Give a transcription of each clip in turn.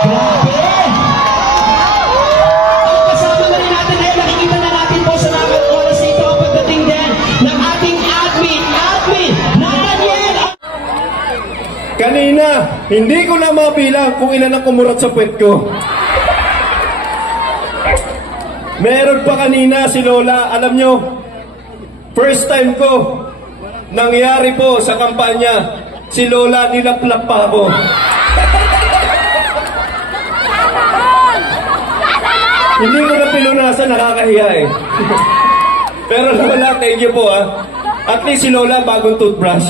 Grabe! Ang kasama na rin natin ngayon, nakikita na natin po sa mga oras na ito ang pagdating din ng ating admin, Nathaniel! Kanina, hindi ko na mabilang kung ilan ang kumurat sa puwet ko. Meron pa kanina si Lola, alam nyo, first time ko, nangyari po sa kampanya, si Lola nilaplak pa ako. Hindi ko na pinunasan, nakakahiya eh. Pero Lola, thank you po ah. At least si Lola bagong toothbrush.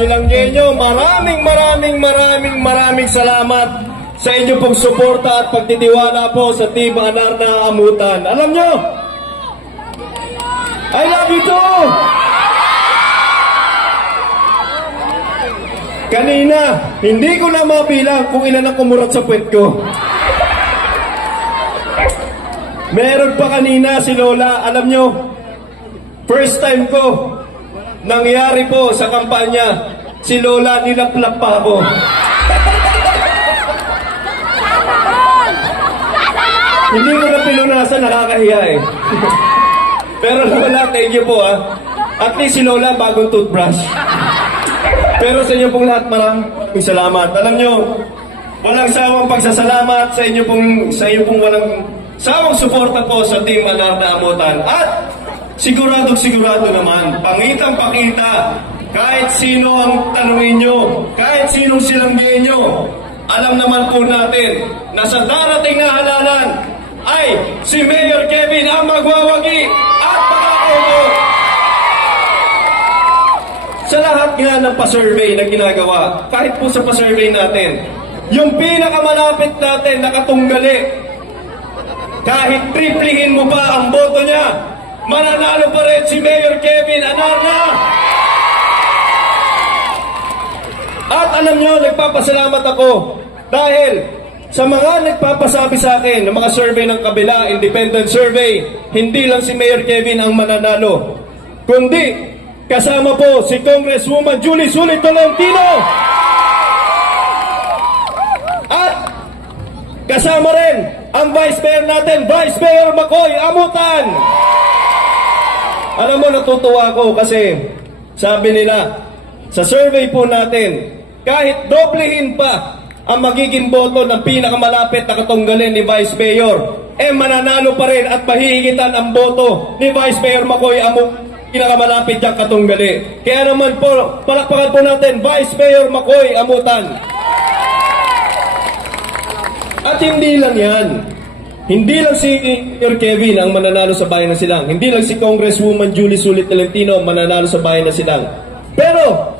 Silanggenyo, maraming salamat sa inyo pong suporta at pagtitiwala po sa Team Anarna Amutan. Alam nyo, I love you too! Kanina, hindi ko na mabilang kung ilan ang kumurat sa puwet ko. Meron pa kanina si Lola, alam nyo, first time ko, nangyari po sa kampanya, si Lola nilaplak pa ako. Hindi ko na pinunasan, nakakahiya eh. Pero Lola, thank you po ah. At least si Lola bagong toothbrush. Pero sa inyo pong lahat, maraming salamat. Alam nyo, walang sawang pagsasalamat sa inyo pong walang sawang suporta po sa Team Anarna Amutan. At sigurado naman, pangitang-pakita, kahit sino ang tanungin nyo, kahit sinong silanggihan nyo, alam naman po natin na sa darating na halalan ay si Mayor Kevin ang magwawagi at sa lahat nga ng pa-survey na ginagawa, kahit po sa pa-survey natin, yung pinakamalapit natin nakatunggali, kahit triplihin mo pa ang boto niya, mananalo pa rin si Mayor Kevin Anarna. At alam nyo, nagpapasalamat ako dahil sa mga nagpapasabi sa akin ng mga survey ng kabila, independent survey, hindi lang si Mayor Kevin ang mananalo, kundi kasama po si Congresswoman Julie Sulit Tolentino. At kasama rin ang Vice Mayor natin, Vice Mayor Makoy Amutan. Alam mo, natutuwa ako kasi sabi nila, sa survey po natin, kahit doblehin pa ang magiging boto ng pinakamalapit na katunggalin ni Vice Mayor, mananalo pa rin at mahihigitan ang boto ni Vice Mayor Makoy Amutan, pinakamalapit niyang katunggali. Kaya naman po, palakpakan po natin, Vice Mayor Makoy Amutan. At hindi lang yan. Hindi lang si Mayor Kevin ang mananalo sa bayan ng Silang. Hindi lang si Congresswoman Julie Sulit Tolentino ang mananalo sa bayan ng Silang. Pero,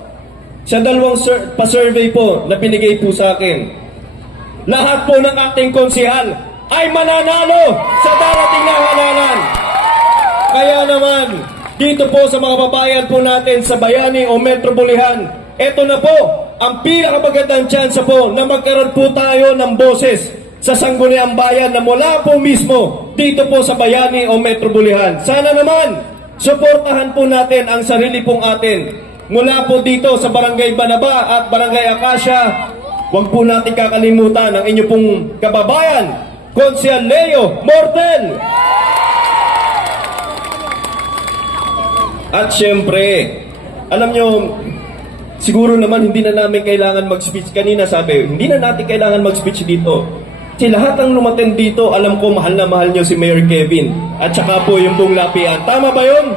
sa dalawang pa-survey po na binigay po sa akin, lahat po ng ating konsihal ay mananalo sa darating na halalan. Kaya naman, dito po sa mga babayan po natin sa Bayani o Metro Bulihan, eto na po ang pinakamagandang tsansa po na magkaroon po tayo ng boses sa Sangguniang Bayan na mula po mismo dito po sa Bayani o Metro Bulihan. Sana naman, suportahan po natin ang sarili pong atin. Mula po dito sa Barangay Banaba at Barangay Acacia, huwag po natin kakalimutan ang inyo pong kababayan, Konsehal Leo Mortel. At syempre, alam nyo, siguro naman hindi na namin kailangan mag-speech. Kanina sabi, hindi na natin kailangan mag-speech dito. Si lahat ng lumaten dito, alam ko mahal na mahal nyo si Mayor Kevin. At saka po yung buong lapian. Tama ba yun?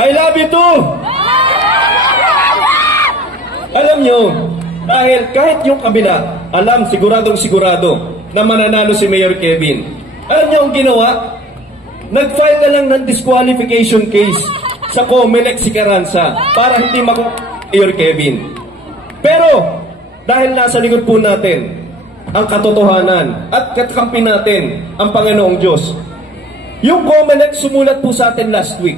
I love you too! Alam nyo, dahil kahit yung kabila, alam siguradong sigurado na mananalo si Mayor Kevin. Alam nyo ang ginawa? Nag-file na lang ng disqualification case sa COMELEC si Carranza para hindi Mayor Kevin. Pero, dahil nasa likod po natin ang katotohanan at kakampi natin ang Panginoong Diyos, yung COMELEC sumulat po sa atin last week.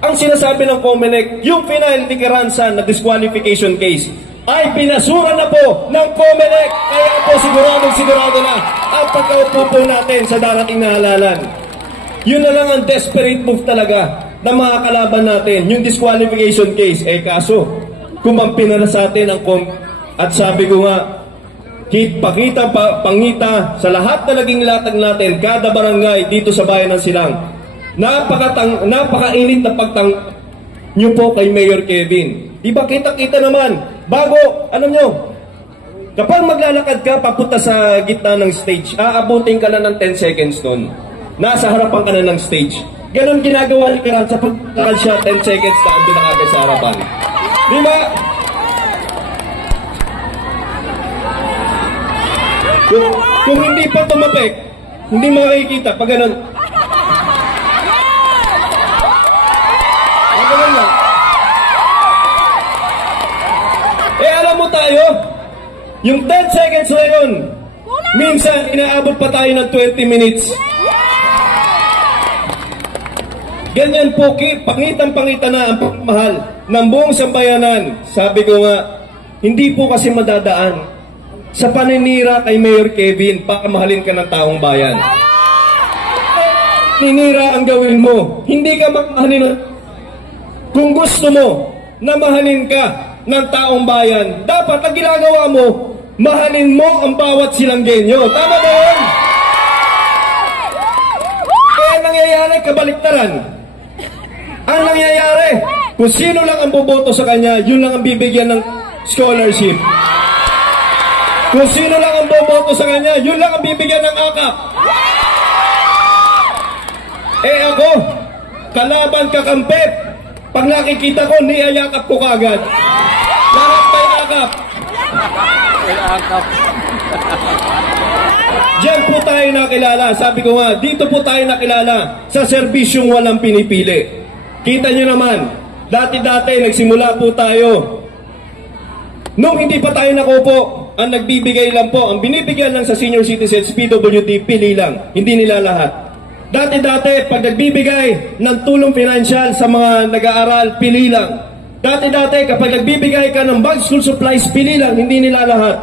Ang sinasabi ng COMELEC, yung final ni Carranza na disqualification case ay pinasura na po ng COMELEC. Kaya po sigurado na ang pagkaupo po natin sa darating na halalan. Yun na lang ang desperate move talaga ng mga kalaban natin, yung disqualification case. Kaso, kumampi na sa atin ang at sabi ko nga, pangita sa lahat na naging latag natin, kada barangay dito sa bayan ng Silang. Napakainit na pagtang nyo po kay Mayor Kevin. Diba kita-kita naman, bago, nyo, kapag maglalakad ka papunta sa gitna ng stage, aabutin ka na ng 10 seconds nun. Nasa harapan ka na ng stage. Ganon ginagawa ni Carranza, pagkakal siya 10 seconds na ang pinakagad sa harapan. Diba? Kung hindi pa tumapik, hindi makikita pag ganon. Alam mo tayo, yung 10 seconds na yun, minsan inaabot pa tayo ng 20 minutes. Ganyan po, pangitang-pangita na ang pagmahal ng buong sambayanan. Sabi ko nga, hindi po kasi madadaan sa paninira kay Mayor Kevin, pakamahalin ka ng taong bayan. Ninira ang gawin mo, hindi ka makahalin. Kung gusto mo na mahalin ka ng taong bayan, dapat ang ginagawa mo, mahalin mo ang bawat silanggenyo. Tama ba yun? Kaya nangyayari kabaliktaran. Ang nangyayari, kung sino lang ang boboto sa kanya, yun lang ang bibigyan ng scholarship. Kung sino lang ang boboto sa kanya, yun lang ang bibigyan ng akap. Ako, kalaban kakampet, pag nakikita ko, niyayakap ko kagad. Lahat may akap. Diyan po tayo nakilala. Sabi ko nga, dito po tayo nakilala sa serbisyong walang pinipili. Kita nyo naman, dati-dati nagsimula po tayo. Nung hindi pa tayo nakupo, ang nagbibigay lang po, ang binibigyan lang sa senior citizens, PWD, pili lang, hindi nila lahat. Dati-dati, pag nagbibigay ng tulong pinansyal sa mga nag-aaral, pili lang. Dati-dati, kapag nagbibigay ka ng bag school supplies, pili lang, hindi nila lahat.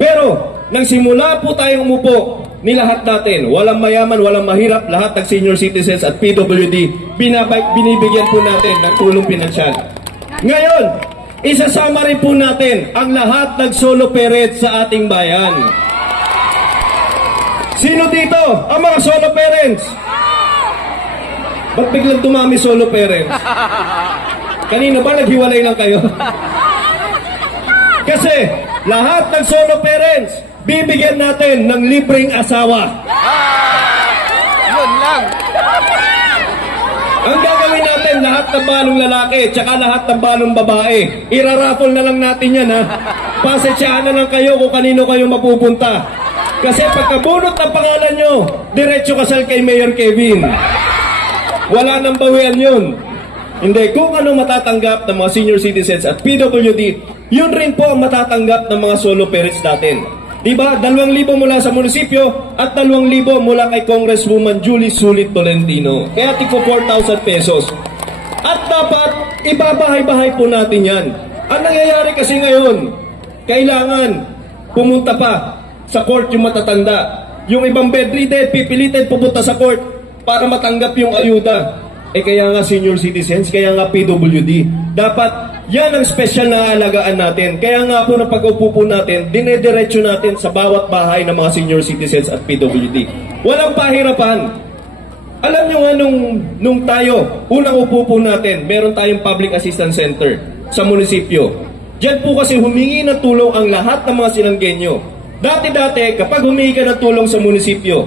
Pero, nang simula po tayong umupo, nilahat natin, walang mayaman, walang mahirap, lahat ng senior citizens at PWD, binibigyan po natin ng tulong pinansyal. Ngayon, isasama rin po natin ang lahat ng solo parents sa ating bayan. Sino dito ang mga solo parents? Ba't biglang dumami solo parents? Kanina ba naghiwalay lang kayo? Kasi lahat ng solo parents, bibigyan natin ng libreng asawa. Yun lang. Ang gagawin natin, lahat ng balong lalaki, tsaka lahat ng balong babae, iraraffle na lang natin yan, ha? Pasensyahan na lang kayo kung kanino kayo mapupunta. Kasi pagkabunot ng pangalan nyo, diretso kasal kay Mayor Kevin. Wala nang bawian yun. Hindi, kung ano matatanggap ng mga senior citizens at PWD, yun rin po ang matatanggap ng mga solo parents natin. Diba? 2,000 mula sa munisipyo at 2,000 mula kay Congresswoman Julie Sulit Tolentino. Kaya tigpo 4,000 pesos. At dapat ibabahay-bahay po natin yan. Ang nangyayari kasi ngayon, kailangan pumunta pa sa court yung matatanda. Yung ibang bedridden, pipilitin pupunta sa court para matanggap yung ayuda. Kaya nga senior citizens, kaya nga PWD. Dapat yan ang special na alagaan natin. Kaya nga po na pag-upo po natin, dinediretso natin sa bawat bahay ng mga senior citizens at PWD. Walang pahirapan. Alam nyo nga nung tayo, unang upo po natin, meron tayong public assistance center sa munisipyo. Diyan po kasi humingi ng tulong ang lahat ng mga sinanggenyo. Dati-dati, kapag humingi ka ng tulong sa munisipyo,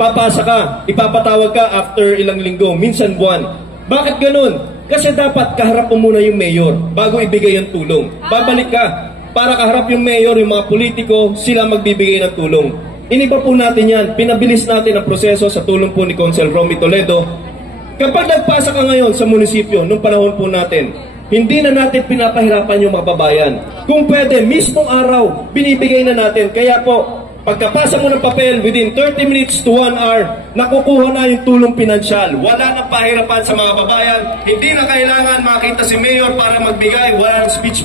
papasa ka, ipapatawag ka after ilang linggo, minsan buwan. Bakit ganun? Kasi dapat kaharap mo muna yung mayor bago ibigay ang tulong. Babalik ka para kaharap yung mayor, yung mga politiko, sila magbibigay ng tulong. Iniba po natin yan. Pinabilis natin ang proseso sa tulong po ni Council Romy Toledo. Kapag nagpasa ka ngayon sa munisipyo, nung panahon po natin, hindi na natin pinapahirapan yung mga babayan. Kung pwede, mismong araw, binibigay na natin. Kaya po, pagkapasa mo ng papel, within 30 minutes to 1 hour, nakukuha na yung tulong pinansyal. Wala nang pahirapan sa mga babayan. Hindi na kailangan makita si Mayor para magbigay. Wala nang speech.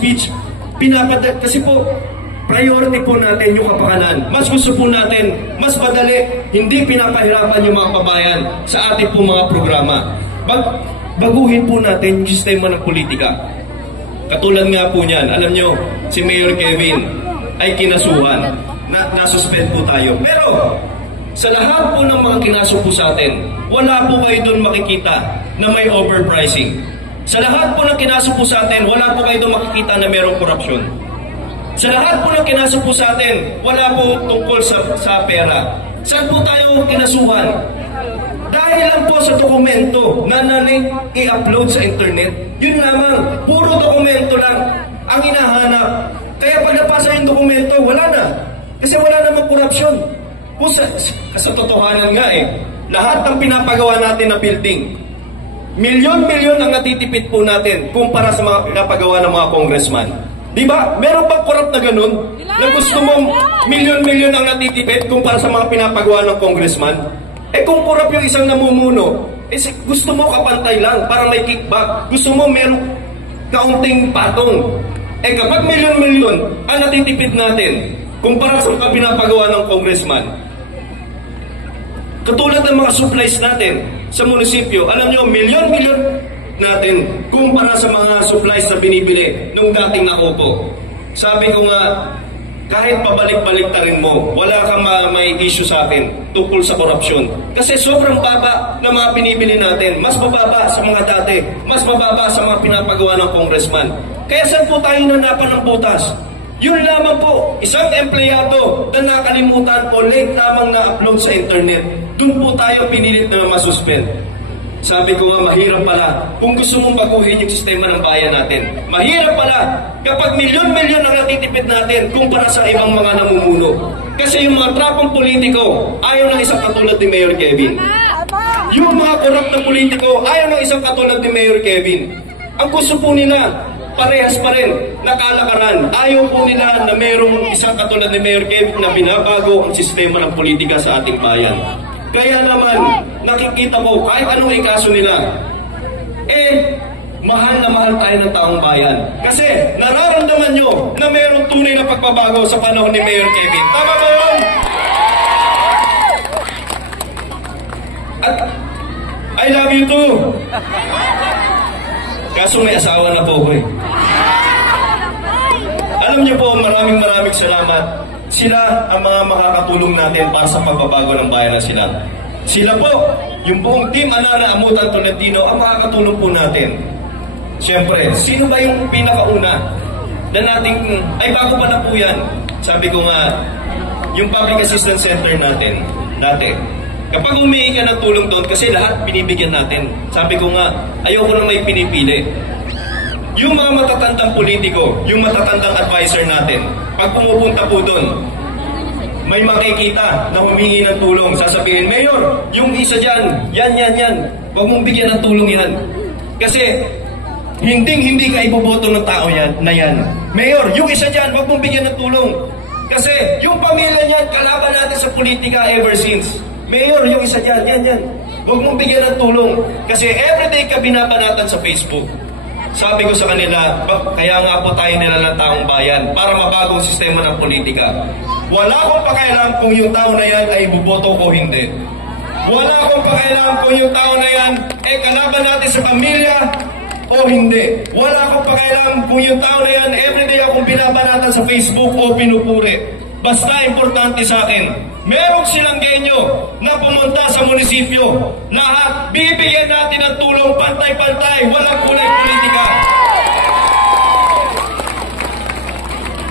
Kasi po, priority po natin yung kapakanan. Mas gusto po natin, mas madali, hindi pinapahirapan yung mga babayan sa ating po mga programa. Baguhin po natin yung sistema ng politika. Katulad nga po niyan, alam nyo, si Mayor Kevin ay kinasuhan. Nasuspend po tayo. Pero, sa lahat po ng mga kinaso po sa atin, wala po kayo doon makikita na may overpricing. Sa lahat po ng kinaso po sa atin, wala po kayo doon makikita na mayroong korupsyon. Sa lahat po ng kinaso po sa atin, wala po tungkol sa pera. Saan po tayo kinasuhan? Dahil lang po sa dokumento na i-upload sa internet, yun lamang, puro dokumento lang ang hinahanap. Kaya pag napasa yung dokumento, wala na. Kasi wala namang korupsyon. Kung sa totohanan nga lahat ng pinapagawa natin na building, milyon-milyon ang natitipid po natin kumpara sa mga pinapagawa ng mga congressman. Diba? Meron bang korap na ganun? Na gusto mong milyon-milyon ang natitipid kumpara sa mga pinapagawa ng congressman? Kung korap yung isang namumuno, gusto mo kapantay lang para may kickback. Gusto mo merong kaunting patong. Kapag milyon-milyon ang natitipid natin kumpara sa mga pinapagawa ng congressman, katulad ng mga supplies natin sa munisipyo, alam nyo, milyon-milyon natin kumpara sa mga supplies na binibili nung dating nakupo. Sabi ko nga, kahit pabalik-balik ta rin mo, wala kang may issue sa akin tungkol sa korupsyon. Kasi sobrang baba na mga pinibili natin, mas mababa sa mga dati, mas mababa sa mga pinapagawa ng congressman. Kaya saan po tayo nanapan ng butas? Yun lamang po, isang empleyado na nakalimutan o late lamang na-upload sa internet, doon po tayo pinilit na masuspend. Sabi ko nga, mahirap pala kung gusto mong baguhin yung sistema ng bayan natin. Mahirap pala kapag milyon-milyon ang natitipid natin kumpara sa ibang mga namumuno. Kasi yung mga trapong politiko, ayaw ng isang katulad ni Mayor Kevin. Yung mga korap na politiko, ayaw ng isang katulad ni Mayor Kevin. Ang gusto po nila, parehas pa rin, nakalakaran. Ayaw po nila na mayroong isang katulad ni Mayor Kevin na binabago ang sistema ng politika sa ating bayan. Kaya naman, nakikita ko, kahit anong ikaso nila, mahal na mahal tayo ng taong bayan. Kasi nararamdaman nyo na mayroong tunay na pagbabago sa panahon ni Mayor Kevin. Tama ba yun? At I love you too. Kaso may asawa na po ko eh. Alam niyo po, maraming salamat. Sila ang mga makakatulong natin para sa pagbabago ng bayan na sila. Sila po, yung buong team Anana Amutan Tolentino, ang makakatulong po natin. Siyempre, sino ba yung pinakauna na nating, ay bago pa na po yan. Sabi ko nga, yung Public Assistance Center natin, dati, kapag humingi ka ng tulong doon, kasi lahat binibigyan natin. Sabi ko nga, ayoko nang may pinipili. Yung mga matatandang politiko, yung matatandang advisor natin, pag pumupunta po doon, may makikita na humingi ng tulong. Sasabihin, Mayor, yung isa dyan, yan. Huwag mong bigyan ng tulong yan. Kasi, hindi ka iboboto ng tao yan. Mayor, yung isa dyan, huwag mong bigyan ng tulong. Kasi, yung pamilya niyan, kalaban natin sa politika ever since. Mayor, yung isa dyan, yan. Huwag mong bigyan ng tulong. Kasi everyday ka binabanatan sa Facebook. Sabi ko sa kanila, kaya nga po tayo nila ng taong bayan para mabagong sistema ng politika. Wala akong pakialam kung yung tao na yan ay iboboto ko hindi. Wala akong pakialam kung yung tao na yan ay kalaban natin sa pamilya o hindi. Wala akong pakialam kung yung tao na yan everyday akong binabanatan sa Facebook o pinupuri. Basta importante sa akin, meron silang genyo na pumunta sa munisipyo. Lahat, bibigyan natin ng tulong pantay-pantay, walang kulay politika.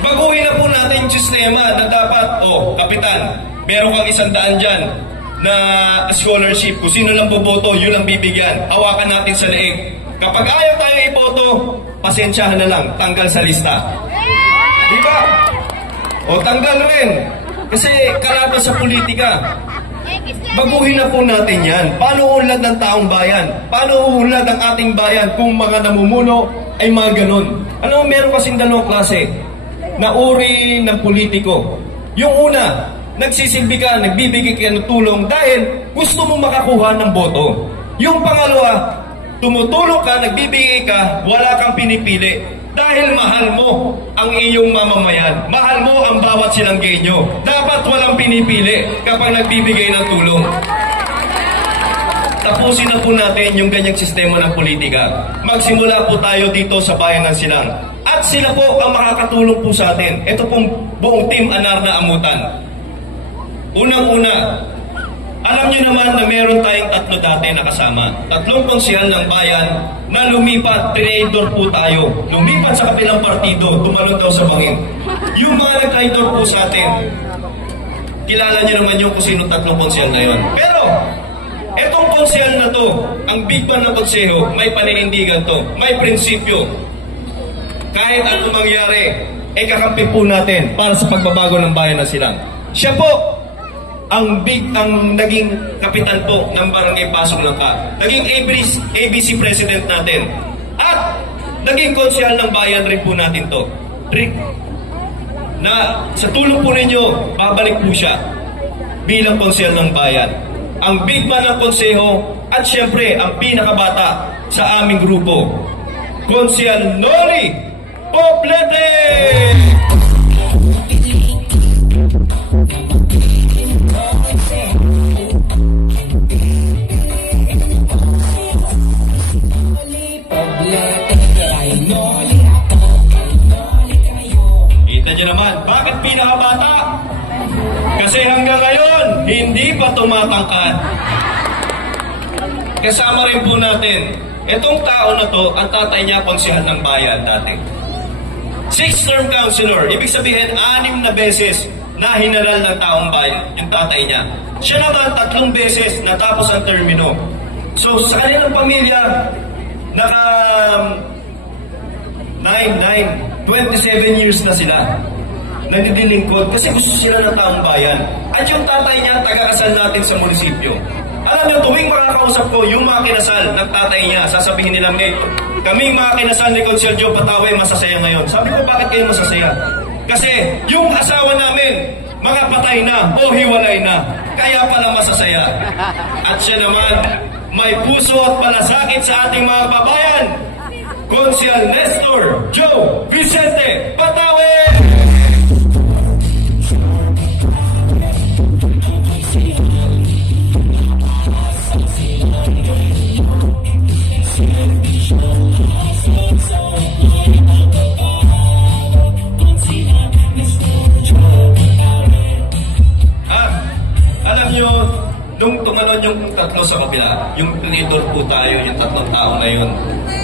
Baguhin na po natin yung sistema na dapat, kapitan, meron kang 100 dyan na scholarship. Kung sino lang boboto, yun ang bibigyan. Hawakan natin sa leeg. Kapag ayaw tayo iboto, pasensyahan na lang, tanggal sa lista. Diba? O tanggal rin. Kasi kalaban sa politika. Baguhin na po natin yan. Paano uunlad ng taong bayan? Paano uunlad ang ating bayan kung mga namumuno ay mga ganun? Ano, meron kasing dalawang klase na uri ng politiko. Yung una, nagsisilbi ka, nagbibigay ka ng tulong dahil gusto mong makakuha ng boto. Yung pangalawa, tumutulong ka, nagbibigay ka, wala kang pinipili. Dahil mahal mo ang iyong mamamayan. Mahal mo ang bawat silanggenyo. Dapat walang pinipili kapag nagbibigay ng tulong. Tapusin na po natin yung ganyang sistema ng politika. Magsimula po tayo dito sa bayan ng Silang. At sila po ang makakatulong po sa atin. Ito pong buong team Anana Amutan. Unang-una, alam niyo naman na meron tayong 3 dati na kasama. 3 konsyal ng bayan na lumipat, traidor po tayo. Lumipat sa kabilang partido, tumalon daw sa bangin. Yung mga nag-traidor po sa atin, kilala niyo naman yung kung sino 3 konsyal na yon. Pero, etong konsyal na to, ang big man na konseho, may paninindigan to, may prinsipyo. Kahit ano mangyari, kakampi po natin para sa pagbabago ng bayan na Silang. Siya po, ang naging kapitan po ng Barangay Pasong Langka. Naging ABC president natin. At naging konsyal ng bayan rin po natin to. Rick, na sa tulong po ninyo, babalik po siya bilang konsyal ng bayan. Ang big man ng konseho at syempre ang pinakabata sa aming grupo, Konsyal Noli Poblete! Kita niyo naman, bakit pinakabata? Kasi hanggang ngayon, hindi pa tumatangkad. Kasama rin po natin, itong tao na to, ang tatay niya konsyal ng bayan dati. 6-term councilor, ibig sabihin 6 na beses na hinaral ng taong bayan, yung tatay niya. Siya naman 3 beses natapos ang termino. So sa kanilang pamilya, 27 years na sila nagdilingkod kasi gusto sila ng taong bayan. At yung tatay niya, taga-kasal natin sa munisipyo. Alam niyo, tuwing makakausap makakausap ko yung mga kinasal ng tatay niya, sasabihin nila, kaming mga kinasal ni Consiel Joe Patawe masasaya ngayon. Sabi ko, bakit kayo masasaya? Kasi yung asawa namin, mga patay na o hiwalay na, kaya pala masasaya. At siya naman, may puso at malasakit sa ating mga babayan, Consiel Nestor Joe Vicente Patawe! Nung tumalon yung tatlo sa kabila, yung leader po tayo, yung tatlong tao na yun,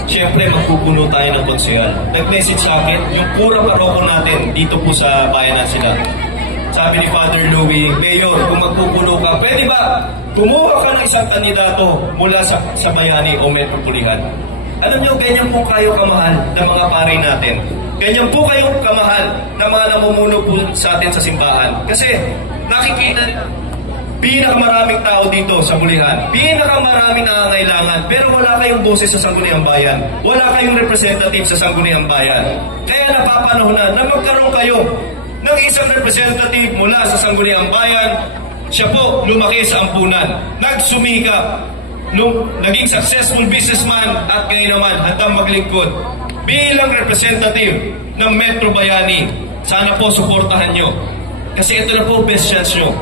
siyempre magpupuno tayo ng konsehal. Nag-message sa akin, yung pura paroko natin dito po sa bayanan sila. Sabi ni Father Louie, Mayor, kung magpupuno ka, pwede ba kumuha ka ng isang kandidato mula sa bayani o metropolitan? Alam nyo, ganyan po kayo kamahal ng mga pare natin. Ganyan po kayo kamahal ng mga namumuno po sa atin sa simbahan. Kasi nakikita, pinakamaraming tao dito sa Bulihan, pinakamaraming nangangailangan, pero wala kayong boses sa Sangguniang Bayan. Wala kayong representative sa Sangguniang Bayan. Kaya napapanahon na magkaroon kayo ng isang representative mula sa Sangguniang Bayan. Siya po lumaki sa ampunan, nagsumikap, naging successful businessman at ngayon naman handang maglingkod bilang representative ng Metro Bayani. Sana po suportahan nyo. Kasi ito na po best chance nyo.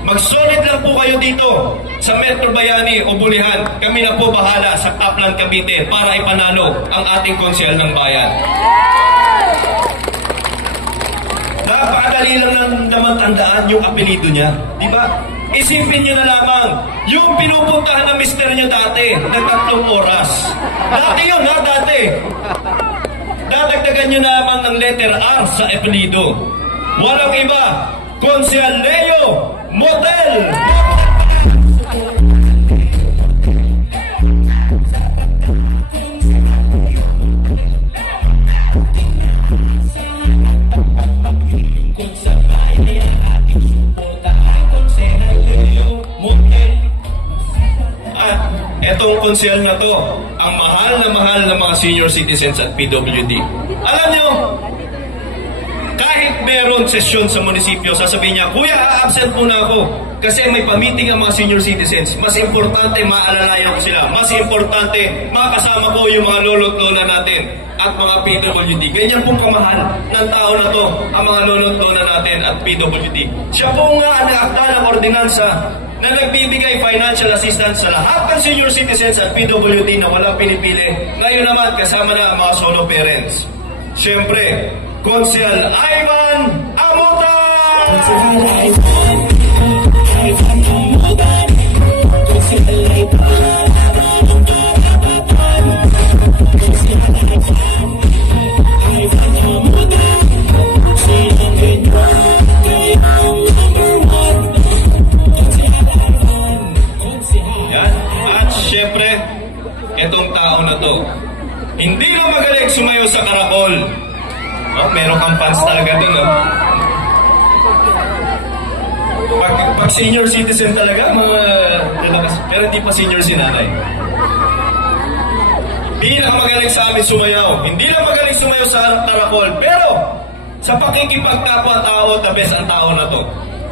Mag-solid lang po kayo dito sa Metro Bayani o Bulihan. Kami na po bahala sa Kaplan Cavite para ipanalo ang ating konsehal ng bayan. Napakadali lang naman tandaan yung apelido niya. Di ba? Isipin niyo na lamang, yung pinupuntahan ng mister niya dati na 3 oras. Dati yun ha, dati. Dadagdagan niyo na lamang ng letter R sa apelido. Walang iba, Consiel Leo Motel! Etong konsehal na to, ang mahal na mga senior citizens at PWD. Alam nyo, kahit meron sesyon sa munisipyo, sasabihin niya, Kuya, a-absent muna ako kasi may pa-meeting ang mga senior citizens. Mas importante, maalalayan ko sila. Mas importante, makasama ko yung mga lolo't lola natin at mga PWD. Ganyan pong kamahal ng tao na to, ang mga lolo't lola natin at PWD. Siya po nga ang nag-akda ng ordinansa na nagbibigay financial assistance sa lahat ng senior citizens at PWD na walang pinipili. Ngayon naman, kasama na ang mga solo parents. Siyempre, Consiel Ivan Amota! Yan. At siyempre, itong tao na to, hindi na magaling sumayo sa karakol. Oh, meron kang fans talaga dun, no? Pag senior citizen talaga, mga lalakas, pero hindi pa senior si nanay. Hindi na magaling sa amin sumayaw. Hindi na magaling sumayaw sa karakol. Pero, sa pakikipagkapwa-tao, the best ang tao na to.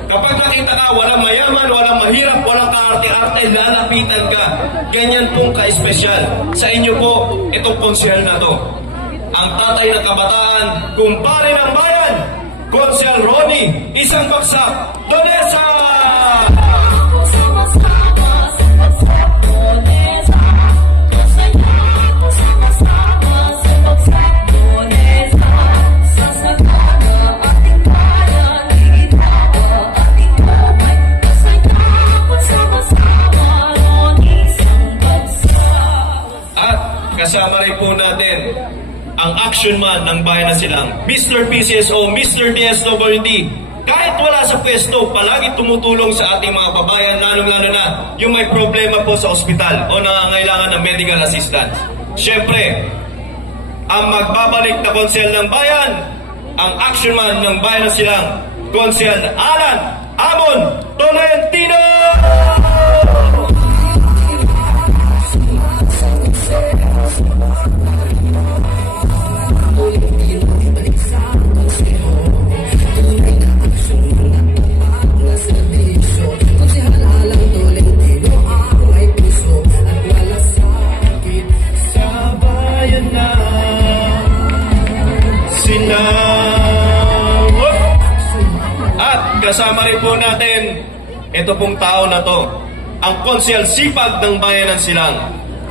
Kapag nakita ka, walang mayaman, walang mahirap, walang kaarte-arte, lalapitan ka. Ganyan pong ka-espesyal. Sa inyo po, itong konsehal na to. Ang tatay ng kabataan, kumpare ng bayan, Consiel Ronnie, isang bagsak, Donesa! At kasama rin po natin ang action man ng bayan na silang Mr. PCSO, Mr. DSWD. Kahit wala sa pwesto, palagi tumutulong sa ating mga babayan, lalong-lalo na yung may problema po sa ospital o nangangailangan ng medical assistance. Siyempre, ang magbabalik na konsehal ng bayan, ang action man ng bayan na silang Consiel Alan Amon Tolentino! ito pong tao na to, ang Konsehal Sipag ng Bayan ng Silang.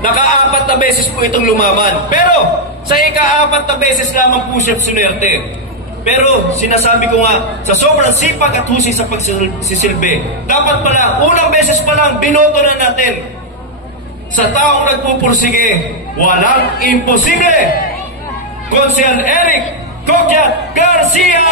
Naka-4 na beses po itong lumaban. Pero sa ika-4 na beses lamang po siya sunerte. Pero sinasabi ko nga, sa sobrang sipag at husay sa pagsisilbi, dapat pala, unang beses pa lang, binoto na natin. Sa taong nagpupursige, walang imposible. Konsehal Eric Coquiat Garcia!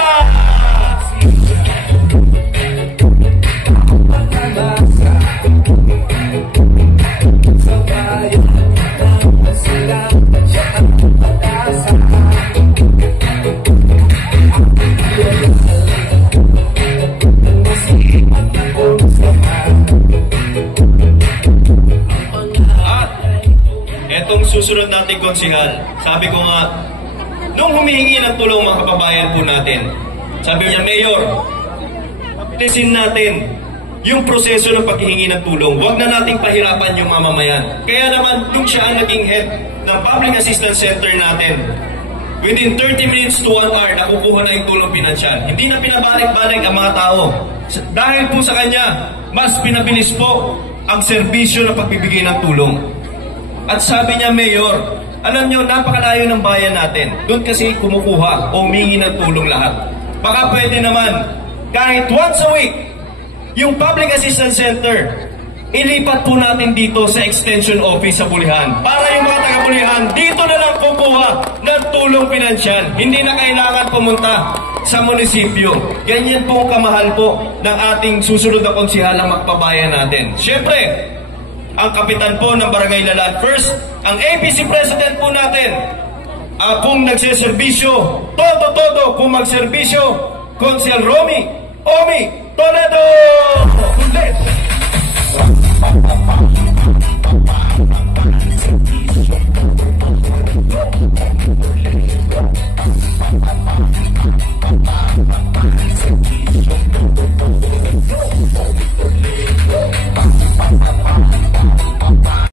Etong susunod nating konsehal, sabi ko nga, nung humihingi ng tulong mga kababayan po natin, sabi niya, Mayor, tisin natin yung proseso ng paghihingi ng tulong. Huwag na nating pahirapan yung mamamayan. Kaya naman, nung siya ang naging head ng Public Assistance Center natin, within 30 minutes to 1 hour, nakukuha na yung tulong pinansyal. Hindi na pinabalik-balik ang mga tao. Dahil po sa kanya, mas pinabilis po ang serbisyo ng pagbibigay ng tulong. At sabi niya, Mayor, alam niyo, napakalayo ng bayan natin. Doon kasi kumukuha o humingi ng tulong lahat. Baka pwede naman, kahit once a week, yung Public Assistance Center, ilipat po natin dito sa Extension Office sa Bulihan. Para yung mga taga-Bulihan, dito na lang kukuha ng tulong pinansyal. Hindi na kailangan pumunta sa munisipyo. Ganyan po kamahal po ng ating susunod na konsehal ang magpabayan natin. Siyempre, ang kapitan po ng Barangay Lalan. First, ang APC President po natin. Kung nagseserbisyo, todo kung magserbisyo, Konsehal Omi Toledo!